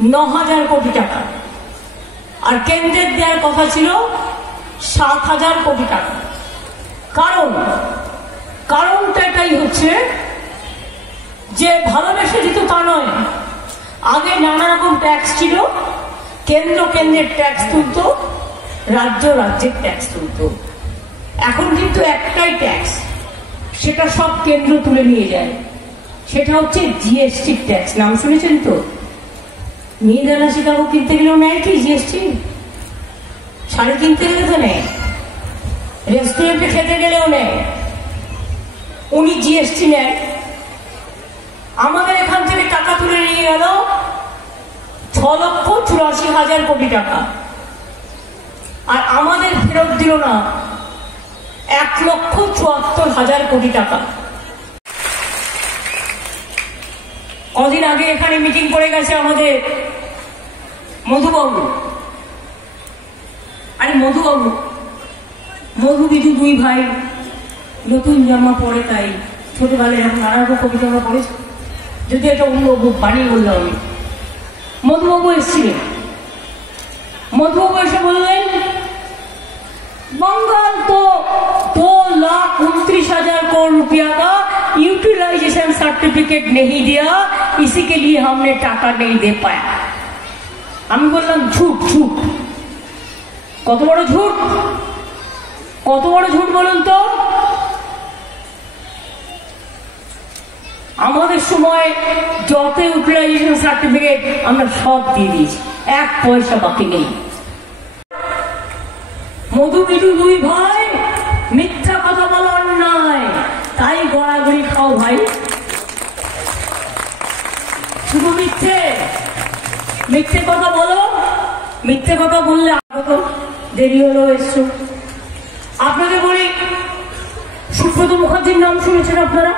9,000 কোটি টাকা, আর কেন্দ্রের দেওয়ার কথা ছিল 7,000 কোটি টাকা। কারণটা এটাই হচ্ছে যে ভালোবেসে দিত তা নয়, আগে নানা রকম ট্যাক্স ছিল, কেন্দ্রের ট্যাক্স তুলত, রাজ্যের ট্যাক্স তুলত। এখন কিন্তু একটাই ট্যাক্স, সেটা সব কেন্দ্র তুলে নিয়ে যায়, সেটা হচ্ছে জিএসটি ট্যাক্স। নাম শুনেছেন তো? মিহিদানা শিকাগো কিনতে গেলেও নেয় কি জিএসটি? শাড়ি কিনতে গেলে তো নেয়, রেস্টুরেন্টে খেতে গেলেও নেয়, উনি জিএসটি নেয়। আমাদের এখান থেকে টাকা তুলে নিয়ে গেল 6,84,000 কোটি টাকা, আর আমাদের ফেরত দিল না 1,74,000 কোটি টাকা। কদিন আগে এখানে মিটিং করে গেছে আমাদের মধুবাবু। আরে মধু বিধু দুই ভাই, নতুন জামা পরে, তাই ছোটবেলায় এখন নানা রকম কবিতা আমরা পড়েছি, যদি এটা অন্য বানিয়ে বললাম আমি। মধুবাবু এসেছিলেন, মধুবাবু এসে বললেন बंगाल तो 2,29,000 करोड़ रुपया का यूटिलाइजेशन सर्टिफिकेट नहीं दिया, इसी के लिए हमने टाका नहीं दे पाया। আমি বললাম ঝুট। কত বড় ঝুট বলুন তো? আমাদের সময় যত ইউটিলাইজেশন সার্টিফিকেট আমরা সব দিয়ে দিয়েছি, 1 পয়সা বাকি নেই। মধুবিধু দুই ভাই, মিথ্যা কথা বলা অন্যায়, তাই গড়াগড়ি খাও ভাই। শুধু মিথ্যে কথা বলো, মিথ্যে কথা বললে দেরি হলো এসছো। আপনাদের বলি, সুব্রত মুখার্জির নাম শুনেছেন আপনারা?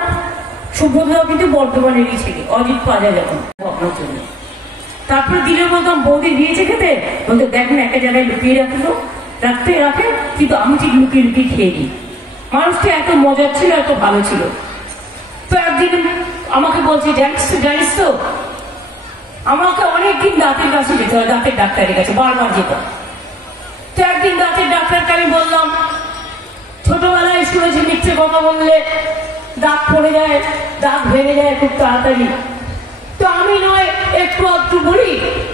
সুব্রতরাও কিন্তু বর্ধমানেরই ছেলে, অজিত পাওয়া যখন আপনার জন্য। তারপরে দিলে বলতাম বৌদি দিয়েছে খেতে, বলতে দেখেন একটা জায়গায় লুকিয়ে রাখে, কিন্তু আমি ঠিক লুকিয়ে খেয়ে নিই। মানুষটা এত মজার ছিল, এত ভালো ছিল। তো একদিন আমাকে বলছে জানিস তো, আমাকে অনেকদিন দাঁতের কাছে যেতে হয়, দাঁতের ডাক্তারের কাছে বারবার যেতাম। তো একদিন দাঁতের ডাক্তারকে আমি বললাম, ছোটবেলায় শুনেছি মিথ্যে কথা বললে দাঁত পড়ে যায়, দাঁত ভেঙে যায় খুব তাড়াতাড়ি। তো আমি নয় একটু বলি,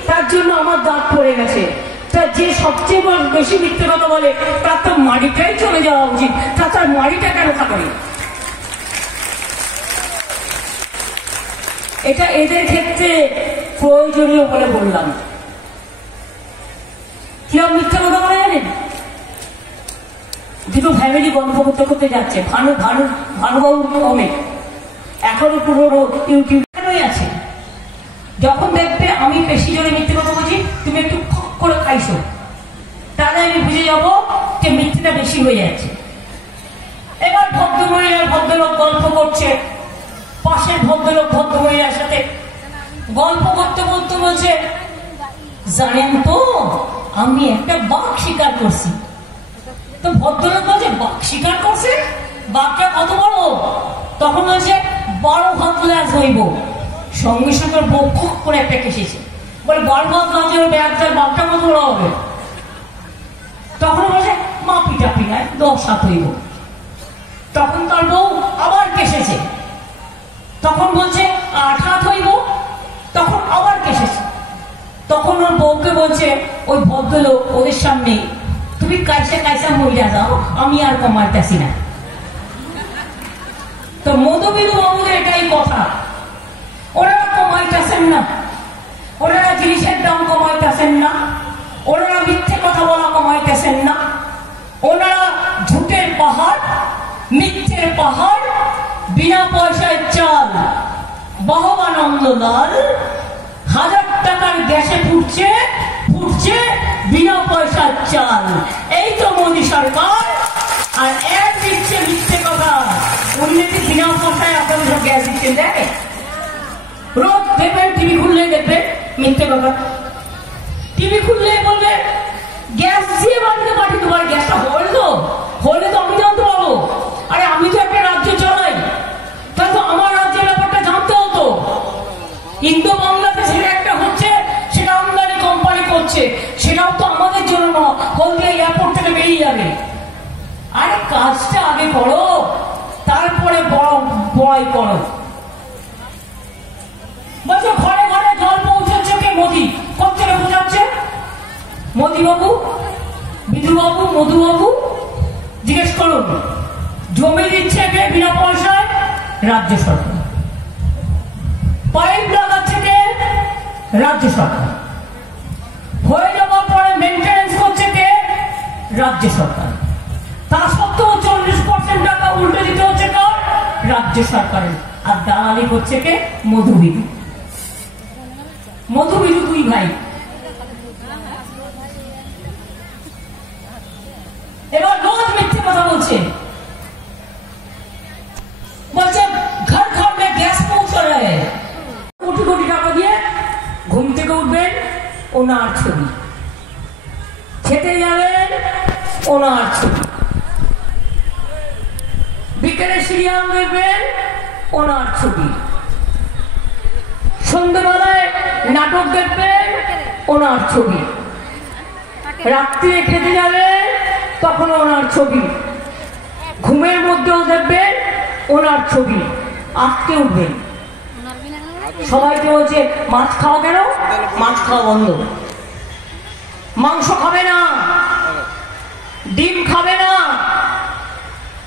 তার জন্য আমার দাঁত পড়ে গেছে। তা যে সবচেয়ে বেশি মিথ্যে কথা বলে তার তো মাড়িটাই চলে যাওয়া উচিত, তার মাড়িটা কেন থাকবে? এটা এদের ক্ষেত্রে প্রয়োজনীয় বলে বললাম। কিরকম মিথ্যা কথা বলে জানেন? দুটো ফ্যামিলি গল্প করতে যাচ্ছে, ভানুবাবুর কমে এখনো পুরো ইউটিউব আছে। যখন দেখবে আমি বেশি জোরে মিথ্যে কথা বলছি, তুমি একটু খক করে খাইছো, তাহলে আমি বুঝে যাবো যে মিথ্যেটা বেশি হয়ে যাচ্ছে। এবার ভদ্রলোক গল্প করছে, পাশের ভদ্রমহিলার সাথে গল্প করতে বলছে, জানেন তো আমি একটা বাঘ শিকার করছি। তো ভদ্রলোক বলছে বাঘ শিকার করছে? বাঘটা কত বড়? তখন বলছে 12 হাত লাজ হইব। সঙ্গে সঙ্গে বক্ষ করে একটা কেসেছে, বলে 12 হাত লাজের ব্যাগটার বাঘটা কত বড় হবে? তখন বলছে মাপি নাই, 10 হাত হইব। তখন তার বউ আবার কেসেছে, তখন বলছে 8 হাত হইব। তখন আবার কেসেছে, তখন ওর বউকে বলছে ওই ভদ্রলোক ওদের সামনে, তুমি কাইসা মহিলা যাও, আমি আর কমাইতেছি না। তো মধুবিধু বাবুদের এটাই কথা, ওনারা কমাইতেছেন না, ওনারা জিনিসের দাম কমাইতেছেন না, ওনারা মিথ্যে কথা বলা কমাইতেছেন না, ওনারা ঝুটের পাহাড়, মিথ্যের পাহাড়, বিনা পয়সায় চাল, বাহবানন্দ লাল, 1000 টাকার গ্যাসে ফুটছে বিনা পয়সার চাল। এই তো মোদী সরকার। আর এক দিচ্ছে মিথ্যে কথা, উন্নতি বিনা পয়সায় আপনাদের সব গ্যাস দিচ্ছেন। দেখে রোজ দেখবেন, টিভি খুললে দেখবেন মিথ্যে কথা। টিভি খুললে বলবে গ্যাস দিয়ে বাড়িতে পাঠিয়ে দেবো। গ্যাসটা হলে তো আমি জানতে পারবো। আরে আমি তো একটা রাজ্য চালাই, তাহলে তো আমার রাজ্যের ব্যাপারটা জানতে হতো। ইন্দো বাংলাদেশের একটা হচ্ছে, সেটা আরে কাজটা আগে করো, তারপরে বড়াই করো। বলছো ঘরে ঘরে জল পৌঁছাচ্ছে কে? মোদি। কোথেকে বোঝাচ্ছে? মোদি বাবু, বিধু বাবু, মধু বাবু, জিজ্ঞেস করুন। জমি দিচ্ছে কে বিনা পয়সায়? রাজ্য সরকার। পাইপ লাগাচ্ছে কে? রাজ্য সরকার। হয়ে যাওয়ার পরে মেনটেন্স করছে কে? রাজ্য সরকার। তা সত্ত্বেও 40% টাকা উল্টে দিতে হচ্ছে কার? রাজ্য সরকারের। আর দালালি করছে কে? মধুবিধু। মধুবিধু দুই ভাই। এবার রোজ মিথ্যে কথা বলছে, বলছে ঘর ঘর মে গ্যাস পৌঁছে রহে। কোটি কোটি টাকা দিয়ে ঘুম থেকে উঠবেন, ওনার ছবি। খেতে যাবেন, ওনার ছবি। বিকেলে সিরিয়াল দেখবেন, ওনার ছবি। সন্ধ্যেবেলায় নাটক দেখবেন, ওনার ছবি। রাত্রে খেতে যাবেন, তখন ওনার ছবি। ঘুমের মধ্যেও দেখবেন ওনার ছবি। আজকে উঠবেন, সবাইকে বলছে মাছ খাওয়া কেন? মাছ খাওয়া বন্ধ। মাংস খাবে না, ডিম খাবে না।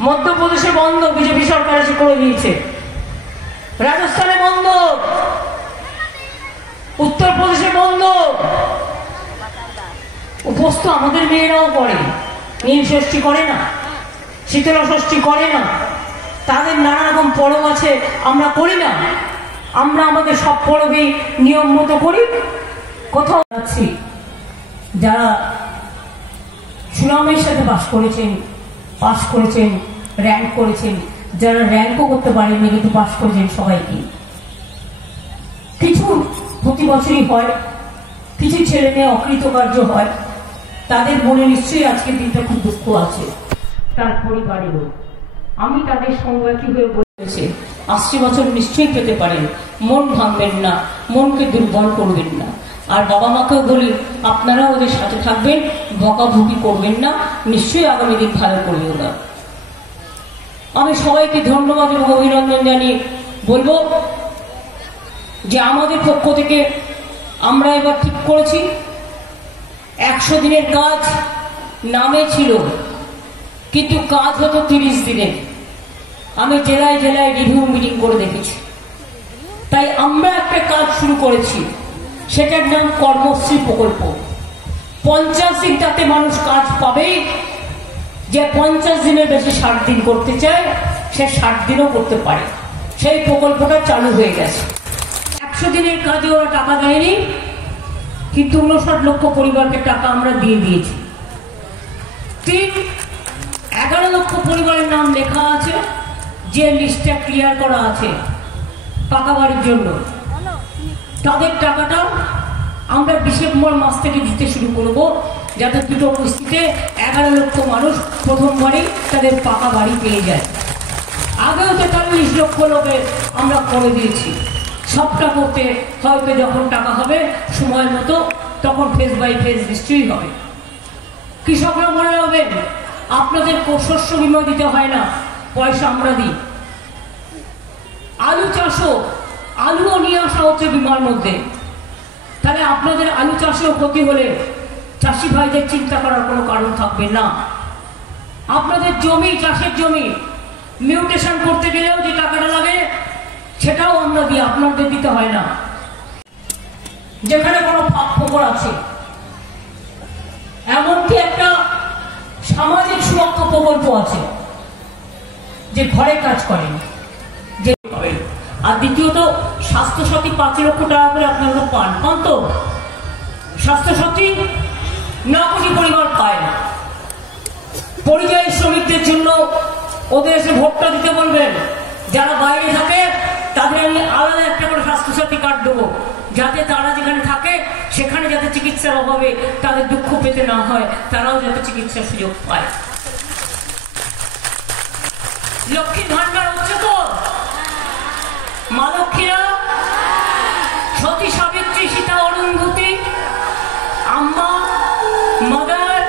মধ্যপ্রদেশে বন্ধ, বিজেপি সরকার এসে করে দিয়েছে। রাজস্থানে বন্ধ, উত্তরপ্রদেশে বন্ধ। উপোস তো আমাদের মেয়েরাও করে, নীল ষষ্ঠী করে না, শীতলা ষষ্ঠী করে না। তাদের নানা রকম পরব আছে, আমরা করি না। আমরা আমাদের সব পরবেই নিয়ম মতো করি। কোথাও যাচ্ছি, যারা সুনামের সাথে পাশ করেছেন, র্যাঙ্ক করেছেন, যারা র্যাঙ্কও করতে পারেননি কিন্তু পাশ করেছেন, সবাইকে কিছু প্রতি বছরই হয়। কিছু ছেলে মেয়ে অকৃতকার্য হয়, তাদের মনে নিশ্চয়ই আজকের দিনটা খুব দুঃখ আছে, তার পরিবারেরও। আমি তাদের সংবাদী হয়ে বলেছি, আসছে বছর নিশ্চয়ই পেতে পারেন। মন ভাঙবেন না, মনকে দুর্বল করবেন না। আর বাবা মাকেও বলি, আপনারা ওদের সাথে থাকবেন, বকাভুকি করবেন না, নিশ্চয়ই আগামী দিন ভালো করবে ওরা। আমি সবাইকে ধন্যবাদ এবং অভিনন্দন জানিয়ে বলবো যে আমাদের পক্ষ থেকে আমরা এবার ঠিক করেছি 100 দিনের কাজ নামে ছিল, কিন্তু কাজ হতো 30 দিনের। আমি জেলায় জেলায় রিভিউ মিটিং করে দেখেছি। তাই আমরা একটা কাজ শুরু করেছি, সেটার নাম কর্মশ্রী প্রকল্প। 50 দিন তাতে মানুষ কাজ পাবে। যে 50 দিনের বেশি 60 দিন করতে চায়, সে 60 দিনও করতে পারে। সেই প্রকল্পটা চালু হয়ে গেছে। 100 দিনের কাজে ওরা টাকা দেয়নি, কিন্তু 59 লক্ষ পরিবারকে টাকা আমরা দিয়ে দিয়েছি। 11 লক্ষ পরিবারের নাম লেখা আছে, যে লিস্টটা ক্লিয়ার করা আছে পাকা বাড়ির জন্য। তাদের টাকাটা আমরা ডিসেম্বর মাস থেকে দিতে শুরু করব, যাতে দুটো কিস্তিতে 11 লক্ষ মানুষ প্রথমবারই তাদের পাকা বাড়ি পেয়ে যায়। আগেও 43 লক্ষ লোকে আমরা করে দিয়েছি। সবটা করতে হয়তো যখন টাকা হবে সময় মতো, তখন ফেজ বাই ফেজ নিশ্চয়ই হবে। কৃষকরা মনে রাখবেন, আপনাদের শস্য বীমা দিতে হয় না, পয়সা আমরা দিই। আলু চাষও, আলুও নিয়ে আসা হচ্ছে বীমার মধ্যে। তাহলে আপনাদের আলু চাষেও ক্ষতি হলে চাষি ভাইদের চিন্তা করার কোনো কারণ থাকবে না। আপনাদের জমি, চাষের জমি মিউটেশন করতে গেলেও যে টাকাটা লাগে, সেটাও আমরা দিই, আপনাদের দিতে হয় না। যেখানে কোনো ফাঁক ফোকর আছে, এমনকি একটা সামাজিক সুরক্ষা প্রকল্প আছে, যে ঘরে কাজ করেন যে। আর দ্বিতীয়ত, স্বাস্থ্যসাথী 5 লক্ষ টাকা করে আপনারা পান তো। স্বাস্থ্যসাথী 9 কোটি পরিবার পায় না। পরিযায়ী শ্রমিকদের জন্য ওদের এসে ভোটটা দিতে বলবেন। যারা বাইরে থাকে তাদের আমি আলাদা একটা করে স্বাস্থ্যসাথী কার্ড দেবো, যাতে তারা যেখানে থাকে সেখানে যাতে চিকিৎসার অভাবে তাদের দুঃখ পেতে না হয়, তারাও যাতে চিকিৎসার সুযোগ পায়। লক্ষ্মীর ভান্ডার হচ্ছে তো, মা লক্ষ্মীরা, সতী সাবিত্রী, সীতা, অরুন্ধতী, আম্মা, মাদার,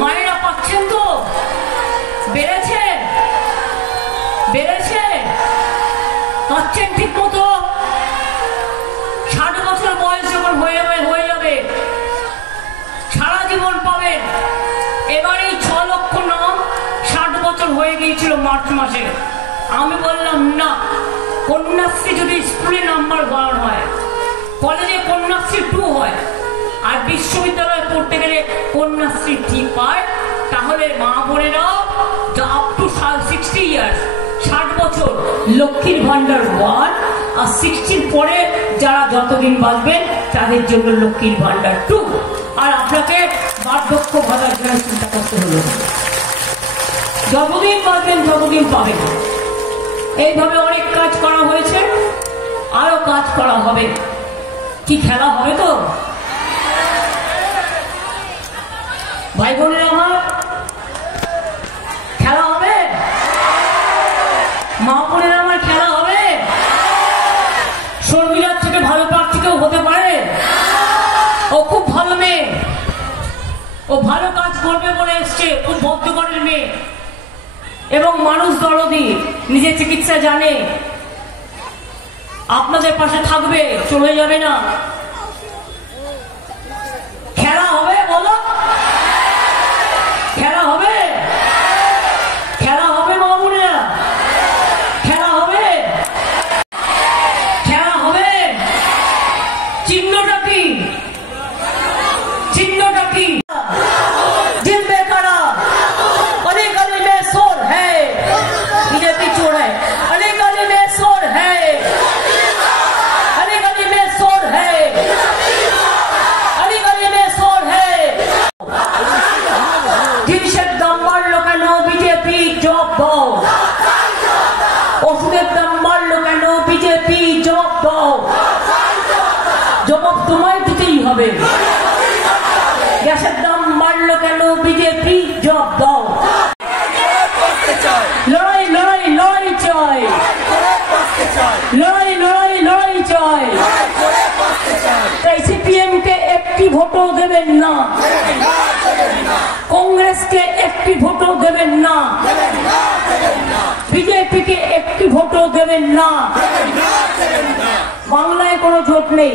মায়েরা পাচ্ছেন তো। ভাবছেন ঠিক মতো? 60 বছর বয়স যখন হয়ে যাবে, সারা জীবন পাবেন। এবার এই 6 লক্ষ নাম 60 বছর হয়ে গিয়েছিল মার্চ মাসে। আমি বললাম না, কন্যাশ্রী যদি স্কুলে নাম্বার 1 হয়, কলেজে কন্যাশ্রী 2 হয়, আর বিশ্ববিদ্যালয়ে পড়তে গেলে কন্যাশ্রী 3 পায়, তাহলে মা বোনেরা আপ টু 60 ইয়ার্স, 60 বছর লক্ষ্মীর ভান্ডার 1, আর 60 পরে যারা যতদিন বাঁচবেন তাদের জন্য লক্ষ্মীর ভান্ডার 2। আর আপনাকে বার্ধক্য ভাতার জন্য চিন্তা করতে হলো, যতদিন বাঁচবেন ততদিন পাবেন। এইভাবে অনেক কাজ করা হয়েছে, আরো কাজ করা হবে। কি খেলা হবে তো ভাই বোনেরা আমার? খেলা হবে? মা বোনেরা আমার খেলা হবে? শর্মিলার থেকে ভালো প্রার্থী কেউ হতে পারে? ও খুব ভালো মেয়ে, ও ভালো কাজ করবে বলে এসছে, খুব ভদ্রঘরের মেয়ে এবং মানুষ দরদি, নিজের চিকিৎসা জানে, আপনাদের পাশে থাকবে, চলে যাবে না। খেলা হবে বলো? খেলা হবে? খেলা হবে মা বোনেরা? খেলা হবে? খেলা হবে? চিহ্নটা কি? চিহ্নটা কি? जिनमें करा अली गली में शोर है, बीजेपी चोर है, अली गली में शोर है, अली गली में शोर है, अली गली में शोर है। জিনিসের দাম বাড়লো কেন? বিজেপি জব দাও। ওষুধের দাম বাড়লো কেন? বিজেপি জব দাও। জবাব তোমায় দিতেই হবে। গ্যাসের দাম বাড়লো কেন? বিজেপি জব দাও। লড়াই লড়াই লড়াই চাই, লড়াই লড়াই লড়াই চাই। তাই সিপিএম কে একটি ভোটও দেবেন না, কংগ্রেসকে একটি ভোটও দেবেন না, বিজেপি কে একটি ভোটও দেবেন না। বাংলায় কোনো জোট নেই,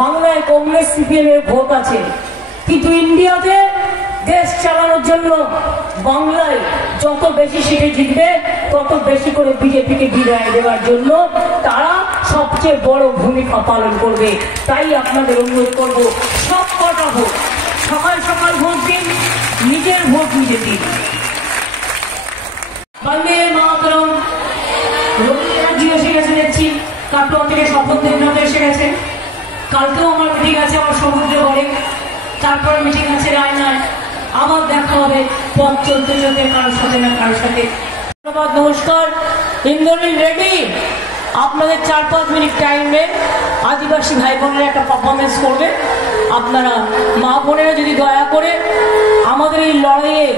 বাংলায় কংগ্রেস সিপিএম এর ভোট আছে, কিন্তু ইন্ডিয়াতে দেশ চালানোর জন্য বাংলায় যত বেশি সিটে জিতবে তত বেশি করে বিজেপিকে বিদায় দেওয়ার জন্য তারা সবচেয়ে বড় ভূমিকা পালন করবে। তাই আপনাদের অনুরোধ করবো, সব কটা ভোট সকাল সকাল ভোট দিন, নিজের ভোট নিজে দিন। বন্দে মাতরম। রবীন্দ্রনাথজি এসে গেছে দেখছি, কাটোয়া থেকে শপথ দেবনাথ এসে গেছে। কালকেও আমার মিটিং আছে আমার সমুদ্রে ঘরে, তারপর মিটিং আছে রায়নায়, আবার দেখা হবে পথ চলতে চলতে কারোর সাথে না কারোর সাথে। ধন্যবাদ, নমস্কার। ইন্দ্রনীল রেডি, আপনাদের 4-5 মিনিট টাইমে আদিবাসী ভাই বোনেরা একটা পারফরমেন্স করবে। আপনারা মা বোনেরা যদি দয়া করে আমাদের এই লড়াইয়ে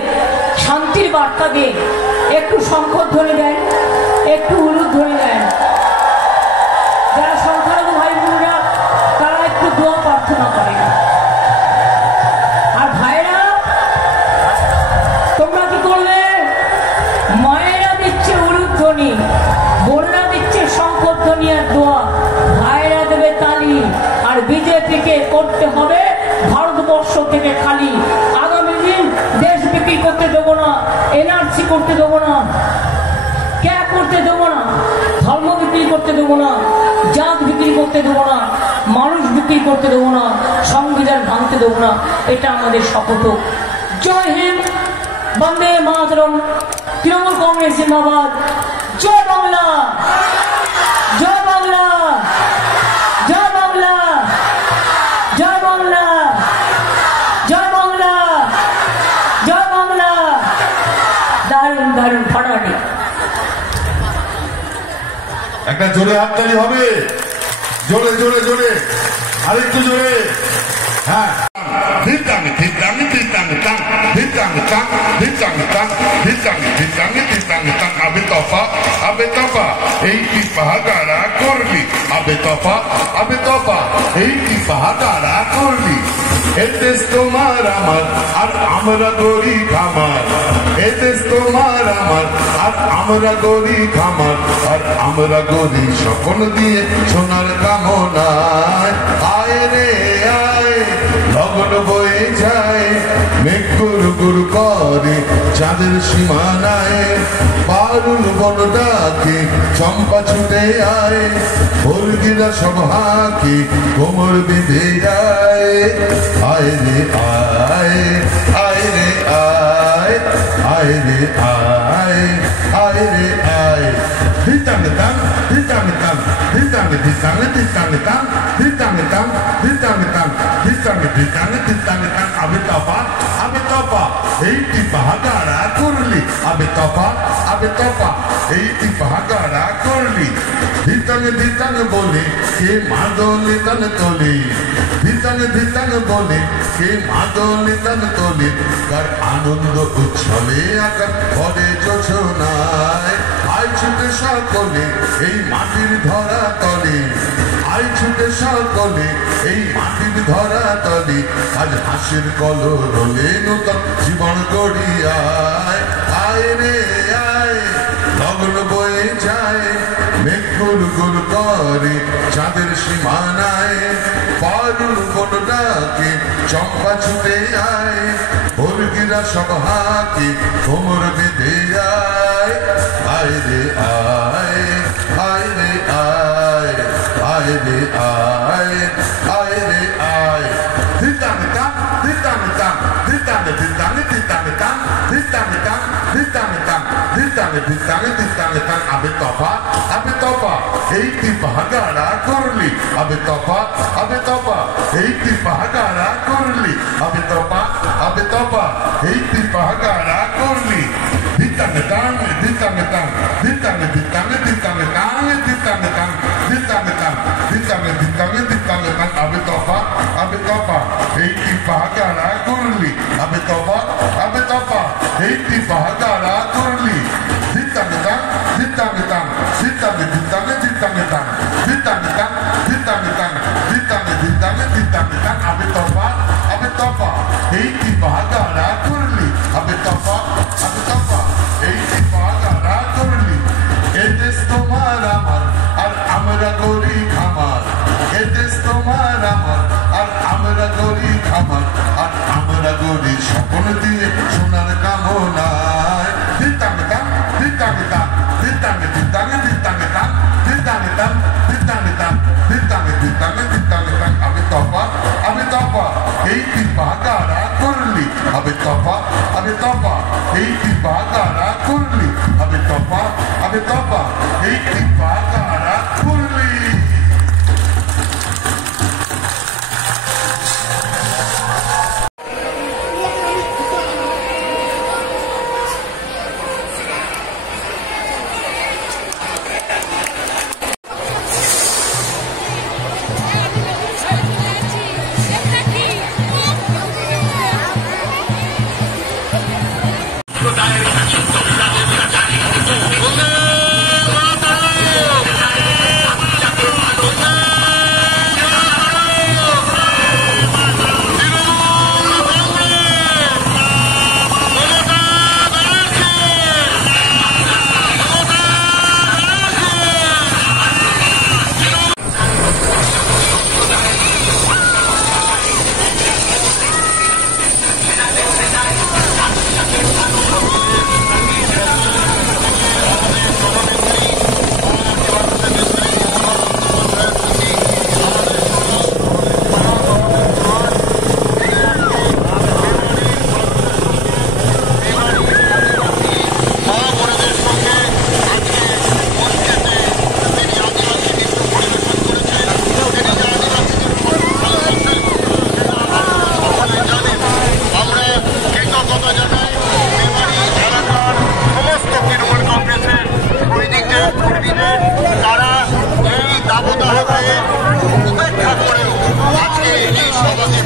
শান্তির বার্তা দিয়ে একটু শঙ্খধ্বনি দেন, একটু উলুধ্বনি দেন। যারা সংখ্যালঘু ভাই বোনেরা তারা একটু দোয়া প্রার্থনা করেন। আর ভাইরা তোমরা কি করবে? মায়েরা দিচ্ছে উলুধ্বনি, বোনরা দিচ্ছে শঙ্খধ্বনি আর দোয়া, ভাইরা দেবে তালি। আর বিজেপিকে করতে হবে ভারতবর্ষ থেকে খালি। আগামী দিন দেশ বিক্রি করতে দেবো না, এনআরসি করতে দেবো না, ক্যা করতে দেবো না, ধর্ম বিক্রি করতে দেবো না, জাত বিক্রি করতে দেবো না, মানুষ বিক্রি করতে দেবো না, সংবিধান ভাঙতে দেবো না। এটা আমাদের শপথ। জয় হিন্দ, বন্দে মাতরম, তৃণমূল কংগ্রেস জিন্দাবাদ। জয় বাংলা, জয় বাংলা, জয় বাংলা, জয় বাংলা, জয় বাংলা, জয় বাংলা। দারুণ দারুণ, ফাটাফাটি। একটা জোরে হাততালি হবে, জোরে জোরে জোরে, আরেকটু জোরে। হ্যাঁ, ধিতাঙ্গি ধিতাঙ্গি ধিতাঙ্গি তাং, ধিতাঙ্গি তাং, ধিতাঙ্গি তাং, ধিতাঙ্গি ধিতাঙ্গি ধিতাঙ্গি তাং। আবে তফা এই কি পাহাড়া করবি, আবে তফা এই কি পাহাড়া করবি। এ দেশ তোমার আমার আর আমরা গরি খামার, এ দেশ তোমার আমার আর আমরা গরি খামার, আর আমরা গরি স্বপ্ন দিয়ে সোনার কামনায়। আয় রে আয় লগন বয়ে যায় মেঘ গুরু গুরু করে চাঁদের সীমানায়, পারুল বন ডাকে চম্পা ছুটে আয়, মুরগিরা সব হাঁকে কোমর বেঁধে যায়। আয় রে আয়, আয় রে আয়, আয় রে আয়, আয় রে আয়। ধিতাঙ্গে তাং ধিতাঙ্গে তাং ধিতাঙ্গে ধিতাঙ্গে ধিতাঙ্গে তাং ধিতাঙ্গে তাং ধিতাঙ্গে তাং ধিতাঙ্গে ধিতাঙ্গে ধিতাঙ্গে তাং। আবে তপা এইটি বাহাগাড়া করলি, আবে তপা এইটি বাহাগাড়া করলি। ধিতাঙ্গে ধিতাঙ্গে বলে কে মাদলে তান তোলে, ধিতাঙ্গে ধিতাঙ্গে বলে কে মাদলে তান তোলে, কার আনন্দ উৎসবে আকার পরে যোছনায়। আয় ছুটে সকলে এই মাটির ধরা তলে, আয় ছুটে সকলে এই মাটির ধরা তলে, আজ হাসির কলরলে নূতন জীবন গড়িয়ায়। আয় রে আয় লগন বয়ে যায় মেঘ গুল গুল করে চাঁদের সীমানায়, পারুল বন ডাকে চম্পা ছুটে আয়, মুরগিরা সব হাঁকে কোমর বেঁধে যায়। আয় রে আয়, আয় রে আয়, আয় রে আয়, আয় রে আয়। ধিতাঙ্গে তাং ধিতাঙ্গে তাং ধিতাঙ্গে ধিতাঙ্গে ধিতাঙ্গে তাং ধিতাঙ্গে তাং ধিতাঙ্গে তাং ধিতাঙ্গে ধিতাঙ্গে ধিতাঙ্গে তাং। আবে তপা এইটি বাহাগাড়া করলি, আবে তপা এইটি বাহাগাড়া করলি, আবে তপা এইটি বাহাগাড়া করলি। ধিতাঙ্গে তাং ধিতাঙ্গে তাং ধিতাঙ্গে ধিতাঙ্গে ধিতাঙ্গে তাং ধিতাঙ্গে তাং ধিতাঙ্গে তাং ধিতাঙ্গে ধিতাঙ্গে ধিতাঙ্গে তাং। আবে তপা এইটি বাহাগাড়া করলি, আবে তপা এইটি বাহাগাড়া করলি। ধিতাঙ্গে তাং ধিতাঙ্গে তাং ধিতাঙ্গে ধিতাঙ্গে ধিতাঙ্গে তাং ধিতাঙ্গে তাং ধিতাঙ্গে তাং ধিতাঙ্গে ধিতাঙ্গে ধিতাঙ্গে তাং। আবে তপা এইটি বাহাগাড়া করলি, আবে তপা এইটি বাহাগাড়া করলি। এ দেশ তোমার আমার আর আমরা গরি খামার, এ দেশ তোমার আমার আর আমরা গরি খামার, আর আমরা গরি স্বপ্ন দিয়ে সোনার কামনায়। ধিতাঙ্গে তাং ধিতাঙ্গে তাং ধিতাঙ্গে ধিতাঙ্গে ধিতাঙ্গে তাং ধিতাঙ্গে তাং ধিতাঙ্গে তাং ধিতাঙ্গে ধিতাঙ্গে ধিতাঙ্গে তাং। আবে তপা এইটি বাহাগাড়া করলি, আবে তপা এইটি বাহাগাড়া করলি, আবে তপা এইটি বাহাগাড়া করলি। তারা এই দাবদাহ উপেক্ষা করেও আজকে এই সমাজে